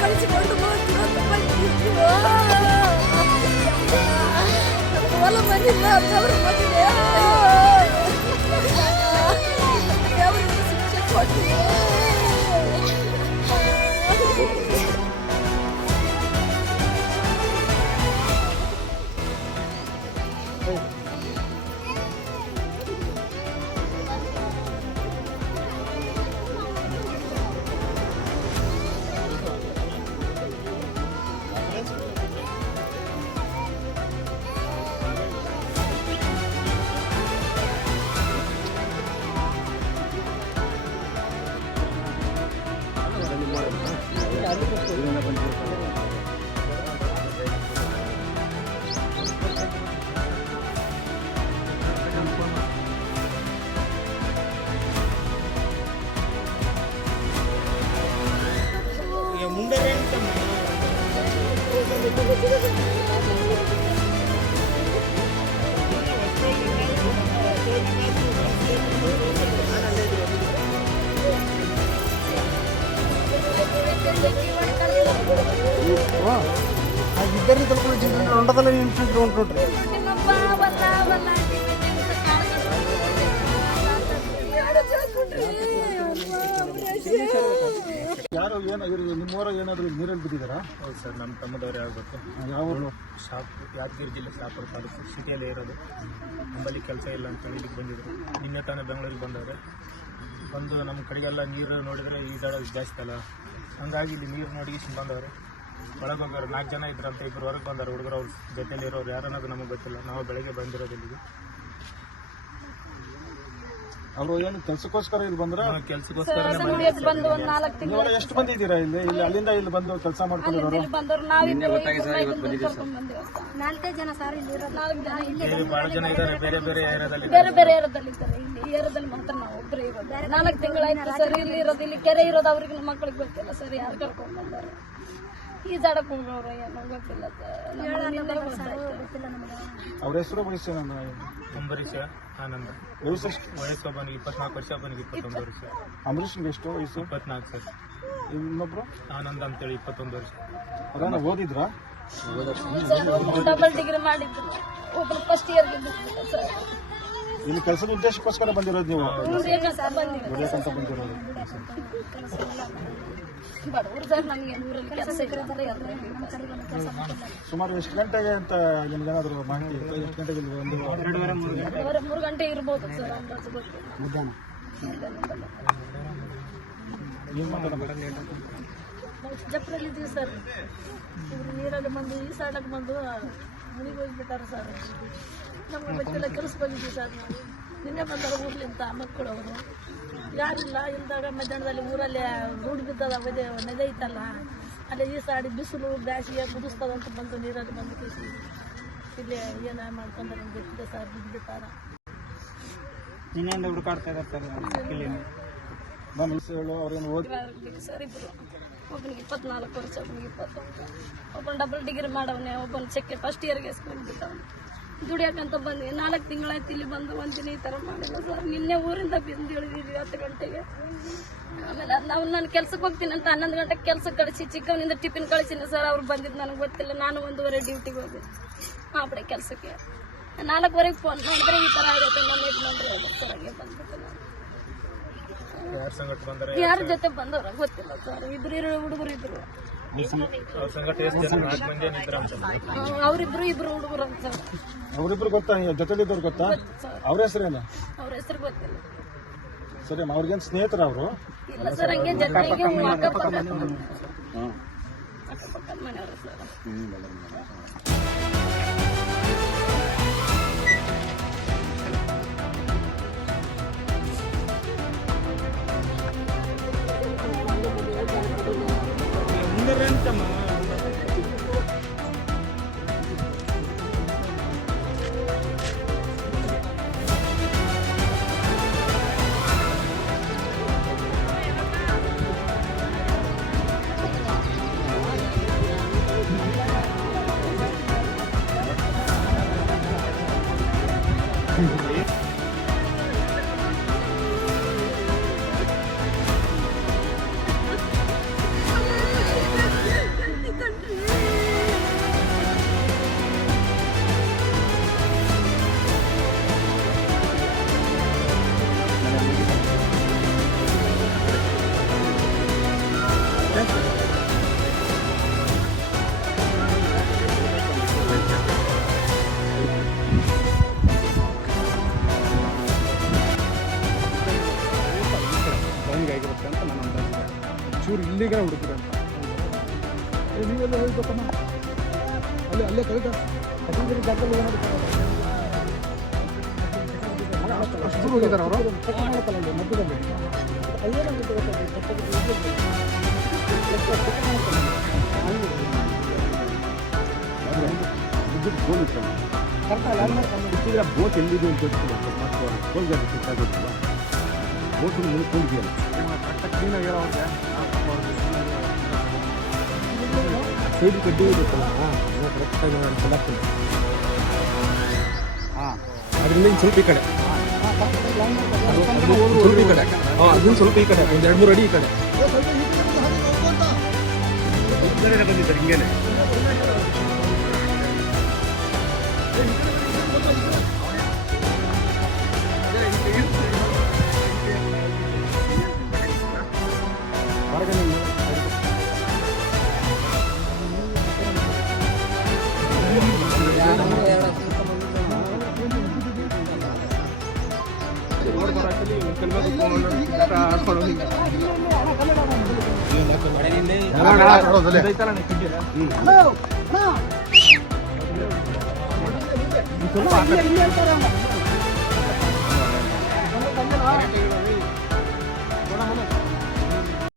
ಕಳಿಸಿಕೊಂಡು ಹೊಲ ಮನಿಲ್ಲ ಅವ್ರ ಮನಿದೆ ಶಿಕ್ಷೆ ಕೊಟ್ಟು ಇద్దರಿని ತಳ್ಕೊಂಡು ఉండದಲ್ಲ ನಿಂತ್ಕೊಂಡ್ರಿ ಹೊಂಟ್ರಿ ಯಾರು ಏನಾಗಿರೋ ನಿಮ್ಮವರ ಏನಾದರೂ ನೀರಲ್ಲಿ ಬಿದ್ದಿದ್ದಾರಾ? ಹೌದು ಸರ್, ನಮ್ಮ ತಮ್ಮದವ್ರು ಯಾವ್ದು ಯಾವ ಯಾದಗಿರಿ ಜಿಲ್ಲೆ ಶಾಪುರ ತಾಲೂಕು ಸಿಟಿಯಲ್ಲೇ ಇರೋದು. ನಮ್ಮಲ್ಲಿ ಕೆಲಸ ಇಲ್ಲ ಅಂತ ಇಲ್ಲಿಗೆ ಬಂದಿದ್ರು. ನಿನ್ನೆ ತಾನೇ ಬೆಂಗಳೂರಿಗೆ ಬಂದವ್ರೆ. ಬಂದು ನಮ್ಮ ಕಡೆಗೆಲ್ಲ ನೀರು ನೋಡಿದರೆ ಈಜಾಡೋದು ಜಾಸ್ತಿ ಅಲ್ಲ, ಹಂಗಾಗಿ ಇಲ್ಲಿ ನೀರು ನೋಡಿ ಬಂದವ್ರೆ. ಒಳಗೆ ಹೋಗೋರು 4 ಜನ ಇದ್ರಂತ, 2 ಹೊರಗೆ ಬಂದವ್ರು ಹುಡುಗರು. ಅವ್ರ ಜೊತೆಯಲ್ಲಿ ಇರೋರು ಯಾರನ್ನೋದು ನಮಗೆ ಗೊತ್ತಿಲ್ಲ. ನಾವು ಬೆಳಗ್ಗೆ ಬಂದಿರೋದು ಇಲ್ಲಿಗೆ. ಅವರು ಏನು ಕೆಲಸಕ್ಕೋಸ್ಕರ ಇಲ್ಲಿ ಬಂದ್ರ? ಕೆಲಸಕ್ಕೋಸ್ಕರ ಎಷ್ಟು ಮಂದಿ ಇದ್ದೀರಾ ಇಲ್ಲಿ? ಅಲ್ಲಿಂದ ಇಲ್ಲಿ ಬಂದು ಕೆಲಸ ಮಾಡ್ಕೊಂಡಿರೋರು ಭಾಳ ಜನ ಇದ್ದಾರೆ. ಬೇರೆ ಬೇರೆ ಏರಿಯಾದಲ್ಲಿ ಏರಿಯಾದಲ್ಲಿ ಮಾತ್ರ ನಾವು ಒಬ್ಬರೇ ಇರೋದು. 4 ತಿಂಗಳಾಯ್ತು ಸರ್ ಇಲ್ಲಿ ಇರೋದು. ಇಲ್ಲಿ ಕೆರೆ ಇರೋದು ಅವ್ರಿಗೆ ನಮ್ಮ ಮಕ್ಕಳಿಗೆ ಗೊತ್ತಿಲ್ಲ ಸರ್. ಯಾರು ಕರ್ಕೊಂಡು ಬಂದಾರೆ ಈಜಾಡಕ್ ಹೋಗೋರು ಏನೋ ಗೊತ್ತಿಲ್ಲ ಸರ್. ಅವ್ರ ಹೆಸರು ವಯಸ್ಸು ಅಂಬರೀಷ ಆನಂದ. ವಯಸ್ಸೊಬ್ಬನಿಗೆ 24 ವರ್ಷ, ಒಬ್ಬನಿಗೆ 21 ವರ್ಷ. ಅಂಬರೀಷ್ಗೆ ಎಷ್ಟು ವಯಸ್ಸು? 24 ಸರ್. ಇನ್ನೊಬ್ರು ಆನಂದ ಅಂತೇಳಿ 21 ವರ್ಷ. ಅದನ್ನ ಓದಿದ್ರಾ? ಡಬಲ್ ಡಿಗ್ರಿ ಮಾಡಿದ್ರು. ಒಬ್ರು ಫಸ್ಟ್ ಇಯರ್ಗೆ ಸರ್. ಇಲ್ಲಿ ಕೆಲಸದ ಉದ್ದೇಶಕ್ಕೋಸ್ಕರ ಬಂದಿರೋದು ನೀವು? ಬಂದಿರೋದು ಬಂದಿರೋದು. ಬಡವರು ಸರ್. ನಮಗೆ ಊರಲ್ಲಿ ಕೆಲಸ ಸುಮಾರು ಎಷ್ಟು ಗಂಟೆಗೆ ಅಂತ ನಿಮ್ಗೇನಾದ್ರು ಮಾಹಿತಿ? ಎಷ್ಟು ಗಂಟೆಗೆ ಒಂದು 2-3 ಗಂಟೆ ಇರ್ಬೋದು ಸರ್, ಅಂದಾಜು ಗೊತ್ತಿಲ್ಲ. ಮಧ್ಯಾಹ್ನ ಏನು ಮಾತಾಡ ಜಪ್ರಲ್ಲಿ ಇದ್ದೀವಿ ಸರ್. ಇವರು ನೀರಲ್ಲಿ ಬಂದು ಈಸಾಡಕ್ಕೆ ಬಂದು ಮನೆಗೆ ಹೋಗ್ಬಿಟ್ಟಾರೆ ಸರ್. ನಮ್ಗೆ ಗೊತ್ತಿಲ್ಲ, ಕೆಲಸ ಬಂದಿದ್ದೀವಿ ಸರ್. ನಾವು ನಿನ್ನೆ ಬಂದಾರ ಊರ್ಲಿಂತ ಮಕ್ಕಳು. ಅವರು ಯಾರಿಲ್ಲ. ಇಲ್ದಾಗ ಮಧ್ಯಾಹ್ನದಲ್ಲಿ ಊರಲ್ಲಿ ರೂಢಿ ಬಿದ್ದದ ನದಿ ಐತಲ್ಲ, ಅಲ್ಲಿ ಈಸಾಡಿ ಬಿಸಿಲು ಬ್ಯಾಸಿಗೆ ಕುದಿಸ್ತದಂತ ಬಂದು ನೀರಲ್ಲಿ ಬಂದು ಕೇಸಿ ಇಲ್ಲಿ ಏನ ಮಾಡ್ಕೊಂಡ್ರೆ ನಮ್ಗೆ ಗೊತ್ತಿದೆ ಸರ್. ಬಿದ್ದುಬಿಟ್ಟಾರ. ನಿನ್ನೆಯಿಂದ ಹುಡುಕಾಡ್ತಾ ಇದ್ದಾರೆ ಅವ್ರೇನು ಓದಿ ಸರ್. ಇಬ್ರು, ಒಬ್ಬನಿಗೆ 24 ವರ್ಷ, ಒಬ್ಬನಿಗೆ 21. ಒಬ್ಬನ ಡಬಲ್ ಡಿಗ್ರಿ ಮಾಡವನೆ, ಒಬ್ಬನ ಚೆಕ್ಕೆ ಫಸ್ಟ್ ಇಯರ್ಗೆ ಸ್ಕೂಲ್ಬಿಟ್ಟವನು. ದುಡಿಯಾಕಂತ ಬಂದ್ವಿ. 4 ತಿಂಗಳಾಯ್ತು ಇಲ್ಲಿ ಬಂದು. ಒಂದಿನ ಈ ಥರ ಮಾಡಿಲ್ಲ ಸರ್. ನಿನ್ನೆ ಊರಿಂದ ಬಂದು ಇಳಿದಿದ್ವಿ 10 ಗಂಟೆಗೆ. ಆಮೇಲೆ ನಾನು ಕೆಲ್ಸಕ್ಕೆ ಹೋಗ್ತೀನಿ ಅಂತ 11 ಗಂಟೆಗೆ ಕೆಲ್ಸಕ್ಕೆ ಕಳಿಸಿ ಚಿಕ್ಕವನಿಂದ ಟಿಫಿನ್ ಕಳಿಸಿನಿ ಸರ್. ಅವ್ರು ಬಂದಿದ್ದು ನನಗೆ ಗೊತ್ತಿಲ್ಲ. ನಾನು 1:30 ಡ್ಯೂಟಿಗೆ ಹೋದೆ ಕಡೆ ಕೆಲಸಕ್ಕೆ. 4ವರೆಗೆ ಫೋನ್ ಮಾಡಿದ್ರೆ ಈ ಥರ ಆಗುತ್ತೆ. ನನ್ನ ಯಜಮಾನ್ರು ಸರ್ ಹಾಗೆ ಬಂದ್ಬಿಟ್ಟು ಯಾರ ಜೊತೆ ಬಂದವ್ರ ಗೊತ್ತಿಲ್ಲ ಸರ್. ಇಬ್ರು ಹುಡುಗರು ಇದ್ರು. ಅವ್ರಿಬ್ರು ಹುಡುಗರು ಅಂತ ಸರ್. ಅವರಿಬ್ರು ಗೊತ್ತಾ? ಜೊತೆಲಿದ್ದವ್ರು ಗೊತ್ತಾ? ಅವ್ರ ಹೆಸರೇನು? ಅವ್ರ ಹೆಸರು ಗೊತ್ತಿಲ್ಲ. ಸರಿ, ಅವ್ರಿಗೇನು ಸ್ನೇಹಿತರ ಅವರು? ಇಲ್ಲ ಸರ್, ಹಂಗೆ ಜೊತೆಗೆ ಅಕ್ಕಪಕ್ಕದ ಮನೆಯವರು ಸರ್. ಇವ್ರು ಇಲ್ಲಿಗೆ ಹುಡುಕಿದ್ರೆ ಅಂತ ನೀವೆಲ್ಲ ಹೇಳಿ ಗೊತ್ತಮ್ಮ ಅಲ್ಲೇ ಕವಿತಾ ಜಾಗದಲ್ಲಿ ಅಷ್ಟು ಹೋಗಿದ್ದಾರೆ ಅವರು ಮಧ್ಯದಲ್ಲಿ ಬೋಟ್ ಎಲ್ಲಿದೆ ಅಂತ ಗೊತ್ತಿಲ್ಲ ಬೋಟ್ ಗೊತ್ತಿಲ್ಲ ಬೋಟ್ ಮುಗಿದೆಯಲ್ಲ ಕ್ಲೀನಾಗಿ ಹೇಳೋರಿಗೆ ಸೈಡ್ ಕಡ್ಡಿ ಇರುತ್ತಲ್ಲ ಹಾಂ ಅದರಿಂದ ಇನ್ನು ಸ್ವಲ್ಪ ಈ ಕಡೆ ಸ್ವಲ್ಪ ಈ ಕಡೆ ಅದನ್ನು ಸ್ವಲ್ಪ ಈ ಕಡೆ ಒಂದು 2-3 ಅಡಿ ಈ ಕಡೆ ಬಂದಿದ್ದಾರೆ ಹಿಂಗೇನೆ ಸ್ವಲ್ಪ